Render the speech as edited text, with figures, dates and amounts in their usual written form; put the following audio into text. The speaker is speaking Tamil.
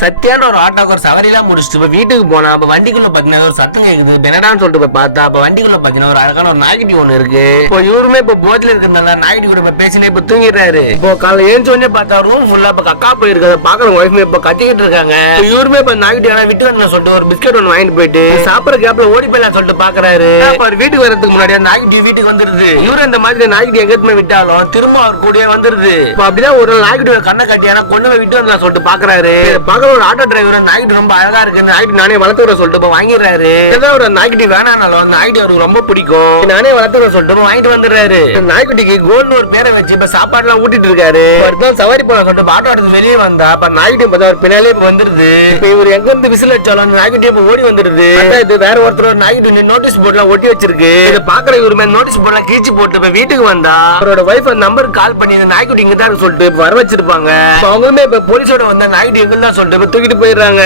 சத்தியான ஒரு ஆட்டோக்கு ஒரு சவரியெல்லாம் முடிச்சுட்டு இப்ப வீட்டுக்கு போனா அப்ப வண்டிக்குள்ள பாத்தீங்கன்னா ஒரு சத்தம் கேக்குது என்னடான்னு சொல்லிட்டு போய் பார்த்தா அப்ப வண்டிக்குள்ள பாத்தீங்கன்னா ஒரு அழகான ஒரு நாய்க்குட்டி ஒண்ணு இருக்கு. இப்போ இவருமே இப்ப போட்ல இருக்கிறதுனால நாய்க்குட்டி கூட பேசினே இப்ப தூங்கிடுறாரு. இப்போ காலைல ஏஞ்ச உடனே பார்த்தா ரூம் ஃபுல்லா இப்ப கக்கா போயிருக்கு. பாக்குற ஒய்ஃபுமே இப்ப கத்திக்கிட்டு இருக்காங்க. இவருமே இப்ப நாய்க்குட்டி ஆனா விட்டு வந்து சொல்லிட்டு ஒரு பிஸ்கெட் ஒன்று வாங்கிட்டு போயிட்டு சாப்பிடுற கேப்ல ஓடி போயிடலாம் சொல்லிட்டு பாக்குறாரு. வீட்டுக்கு வரதுக்கு முன்னாடி நாய்க்குட்டி வீட்டுக்கு வந்துருது. இவரு அந்த மாதிரி நாய்க்குட்டி எங்கேயுமே விட்டாலும் திரும்ப அவர் கூடயே வந்துருது. இப்போ அப்படிதான் ஒரு நாய்க்குட்டியோட கண்ணை கட்டியானா கொண்டு விட்டு வந்து சொல்லிட்டு பாக்குறாரு. பாக்குற ஒரு ஆட்டோ டிரைவர் நாய்க்குட்டி ரொம்ப அழகா இருக்கு, நாய்க்குட்டி நானே வளர்த்துற சொல்லிட்டு வாங்கிடுறாரு. ஒரு நாய்க்குட்டி வேணானாலும் நாய்க்குட்டி அவருக்கு ரொம்ப பிடிக்கும், நானே வளர்த்துற சொல்லிட்டு வாங்கிட்டு வந்துடுறாரு. நாய்க்குட்டிக்கு கோல்டு ஒரு பேரை வச்சு இப்ப சாப்பாடு எல்லாம் ஊட்டிட்டு இருக்காரு. சவாரி போல சொல்லிட்டு ஆட்டோ எடுத்து வெளியே வந்தா அப்ப நாய்க்குட்டி பார்த்தா ஒரு பின்னாலே வந்துருது. இப்ப இவர் எங்க இருந்து விசில் அடிச்சாலும் நாய்க்குட்டி இப்ப ஓடி வந்துருது. இது வேற ஒருத்தர் நாய்க்குட்டி நோட்டீஸ் போர்ட் எல்லாம் ஒட்டி வச்சிருக்கு. இதை பாக்குற இவருமே நோட்டீஸ் போர்ட் எல்லாம் கீழ்ச்சி போட்டு இப்ப வீட்டுக்கு வந்தா அவரோட வைஃப் நம்பருக்கு கால் பண்ணி இந்த நாய்க்குட்டி இங்க தான் சொல்லிட்டு வர வச்சிருப்பாங்க. அவங்களுமே இப்ப போலீஸோட வந்த நாய்க்குட்டி எங்க தான் சொல்லிட்டு தூக்கிட்டு போயிடுறாங்க.